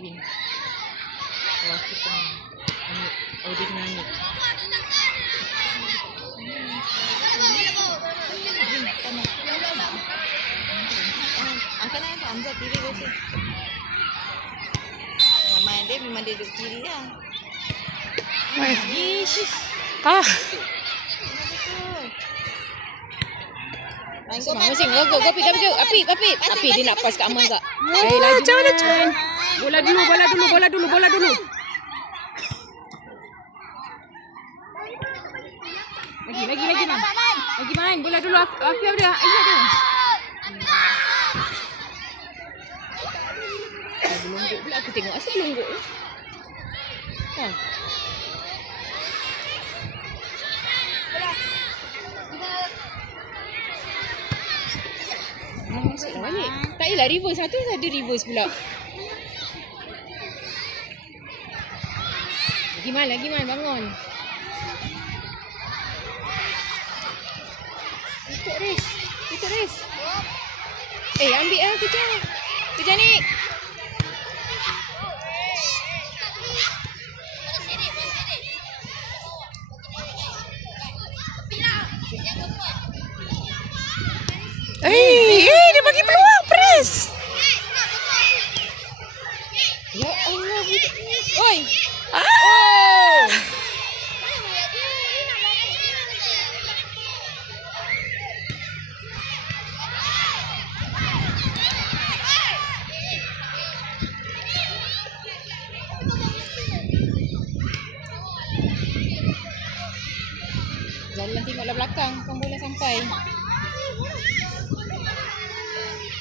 lagi. Wah, kita ambil. Oh, dia kena ambil. Angkat nak Hamzah kiri biasa. Memang dia memang dia duduk kiri lah. Ish. Ah, Main kau masing. Go go go pick up pick up. Api api. Api dia nak pass kat Amal tak? eh, macam mana tu? Bola dulu, bola dulu, bola dulu, bola dulu. Lagi, lagi, lagi main. Lagi main. Bola dulu. Apa dia? Ayat dia. Belungguk pula aku tengok. Asal belungguk? Masuk dah balik. Tak yalah reverse. Satu ada reverse pula. Lagi man, lagi man. Bangun. Tutup Riz. Tutup Riz. Eh, ambil lah kejar. Kejar ni. Eh, eh, dia bagi peluang,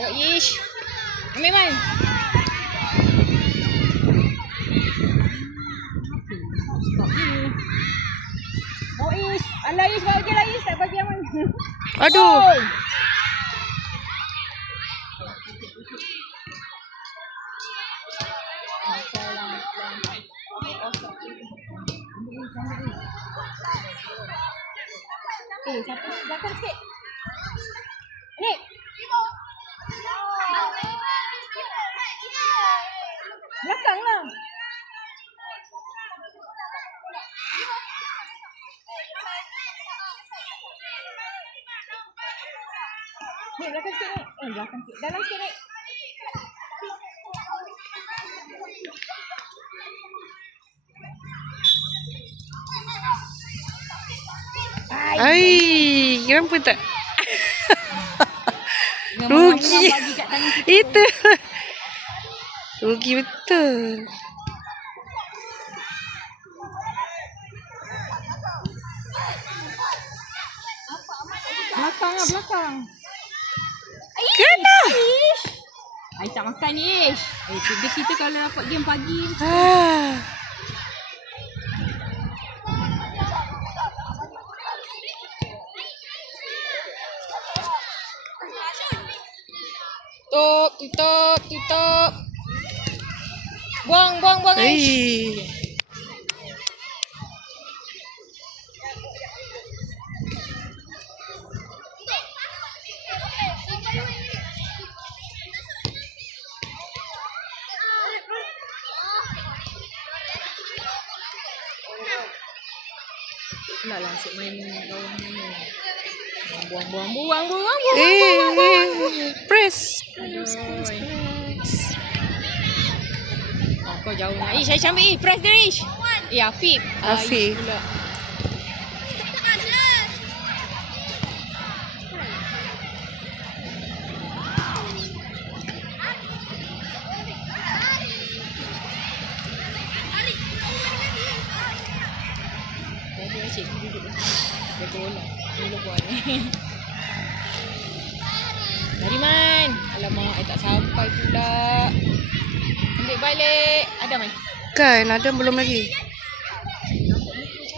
Bawa Yish. Ambil man. Bawa Yish. Alah Yish. Bawa je lah Yish. Tak bagi aman. Aduh. Eh, belakang sikit. Eh, belakang sikit. Dalam sikit. Ai, kenapa tak? Memang Rugi. Itu. Rugi betul. Belakang lah, belakang. Kena. Ai tak makan ni. Eh, dia kita kalau dapat game pagi. Ah. Tutup, tutup, tutup. Buang, buang, buang. Aish. Buang, buang, buang, buang, buang, buang. Eh, eh, press. Aduh. Oh, kau jauh nak. Ish, Aish ambil. Eh, press dia, Ish. Eh, Afif. Ah. Ish Aisyik duduk. Dia bola. Bola Dari man. Alamak, I tak sampai pula. Ambil balik. Ada man. Kan, ada belum lagi.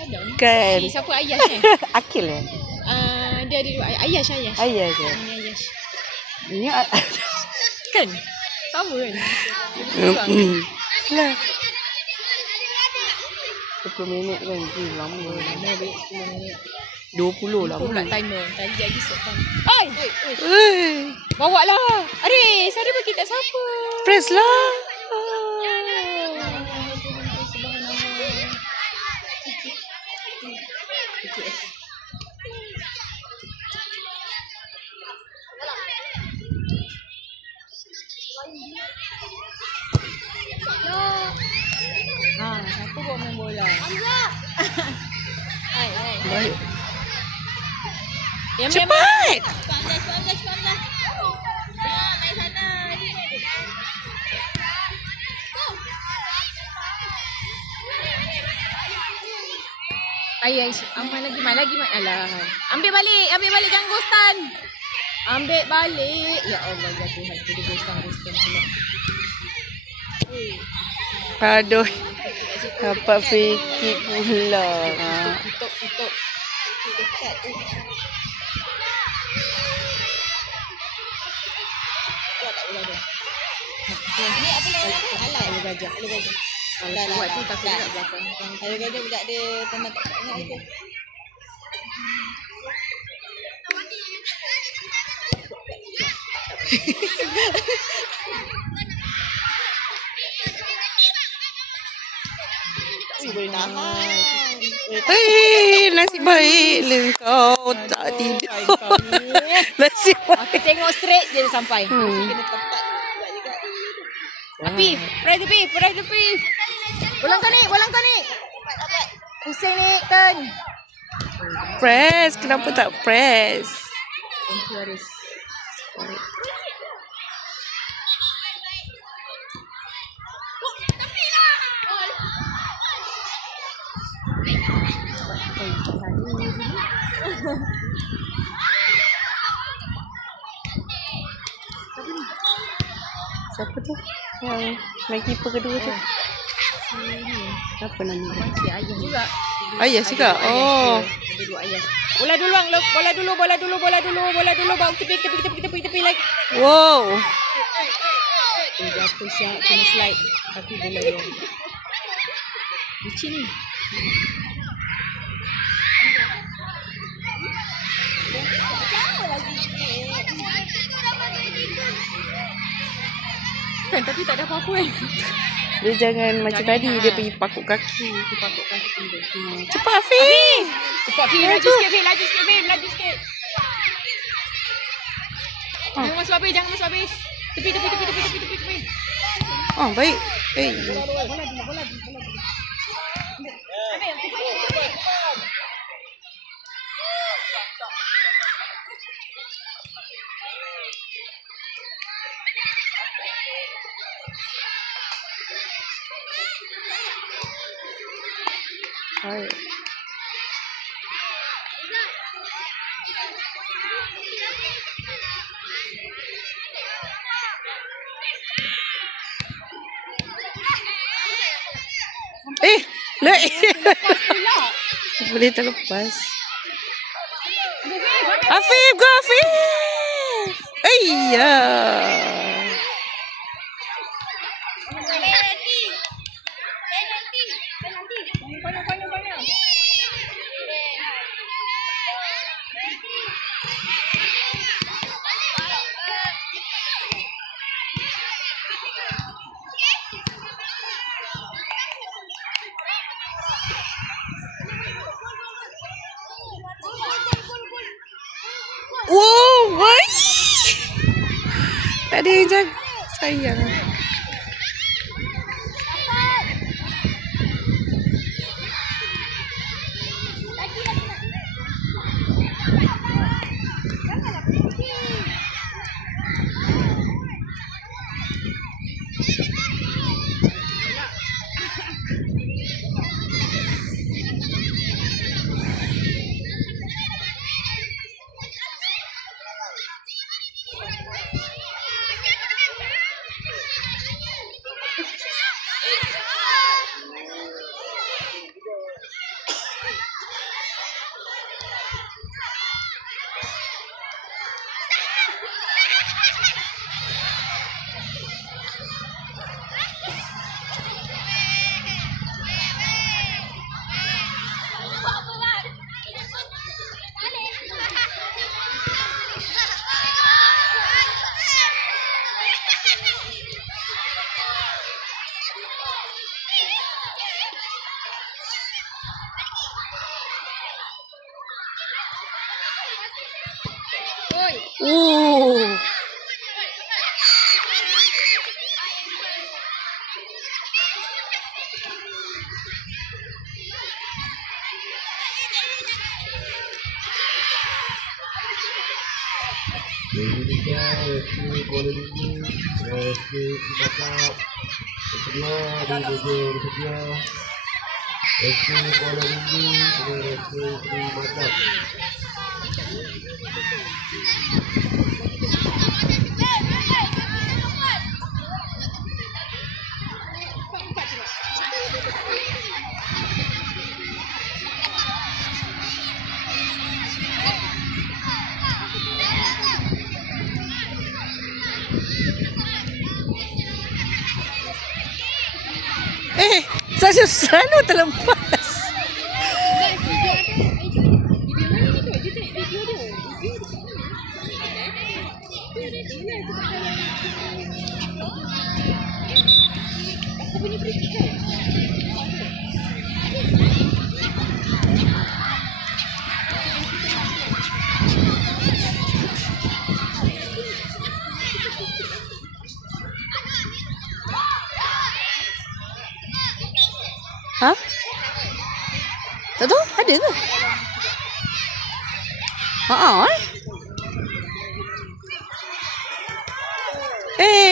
Ada ni. Kan. Eh, siapa Ayas eh? Akil eh? Uh, dia ada dua. Ayas, Ayas. Je. Ini Ayas. Ini Kan? Sama kan? Lah. 10 minit kan. Eh, lama. Lama baik 10 minit. 20 lama. Lupa pula timer. Tadi jadi set. Oi! Oi! Bawa lah. Aris, ada bagi kat siapa? press lah. cute. Ah, siapa bawa main bola? Hamza. hai, hai. Baik. Yang Cepat! Ya. Ayah, aman lagi, main lagi, main. Alah. Ambil balik, ambil balik jangan ghostan. Ambil balik. Ya Allah, ya Tuhan. Jadi ghostan, ghostan pula. Aduh. Dapat fikir pula. Tutup, tutup. Dekat tu. Kuat tak bola dia? Ni apa lawan apa? Alat. Alat gajah. Alat gajah. Kalau kuat tu takut kat belakang. Alat gajah budak dia pernah tak ingat itu. Boleh tahan. Hei, nasib baik lah kau tak tidur. nasib baik. Aku tengok straight je dia sampai. Hmm. Kena tepat. Api, press tepi, press tepi. Bolang kau ni, bolang kau ni. Pusing ni, turn. Press, kenapa tak press? Thank you, Aris. Siapa tu? Yang main keeper kedua tu. Apa nama dia? Si ayah juga. Ayah juga. Oh. Dua ayah. Bola dulu, bang. Bola dulu, bola dulu, bola dulu, bola dulu. Bawa tepi, tepi, tepi, tepi, tepi lagi. Wow. Eh, jatuh siap. Kena slide. Tapi bola dia. Licin ni. Kan, tapi tak ada apa-apa kan. Dia jangan macam tadi ha. dia pergi pakuk kaki. Itu patut kaki dia. Hmm. Cepat Afiq. Cepat Fim, laju sikit Fim, laju sikit Fim, laju sikit. Jangan masuk habis, jangan masuk habis. Tepi, tepi, tepi, tepi, tepi, tepi, tepi. Oh, baik. Eh. Bola bola bola Baik. Eh, le. Boleh terlepas. Afif, go Afif. Eh, Wow, woi. Tak ada yang jaga. Sayang. keep on it. Let's get back. It's love, it's a it's love. Let's keep on it. Let's get back. Saya selalu terlepas. Ha? Tak tahu, ada ke?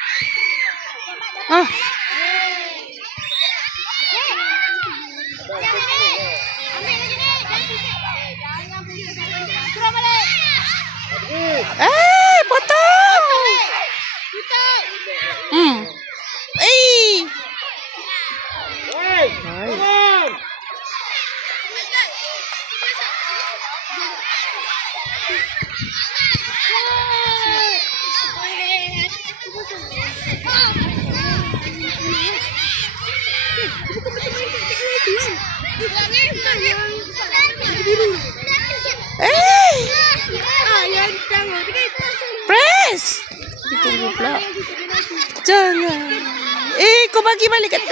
dia. Ai. Ah, Turun balik. eh, potong. Tutup. Hmm. Eh. Ai. Bagi balik kat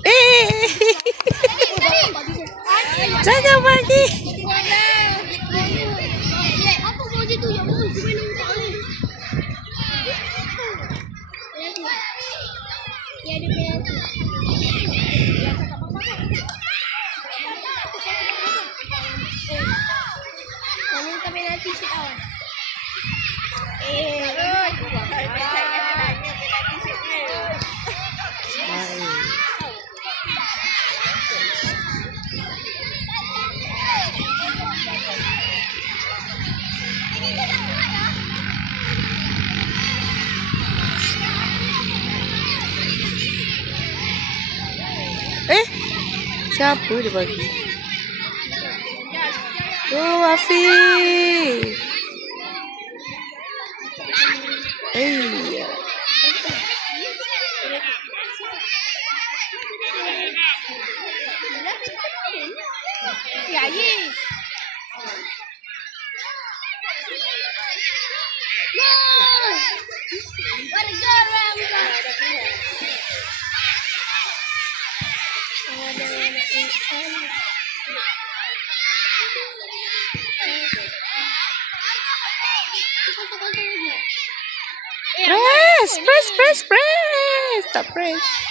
Eh. Jangan bagi. Apa kau tu yang mau sebelum tak boleh. Ya ada penalti. Kamu minta penalti shoot out. Eh, Eh, siapa dia bagi? Oh, Afif. Eh, Ya, ye. Press! Press! Press! Press! Stop press!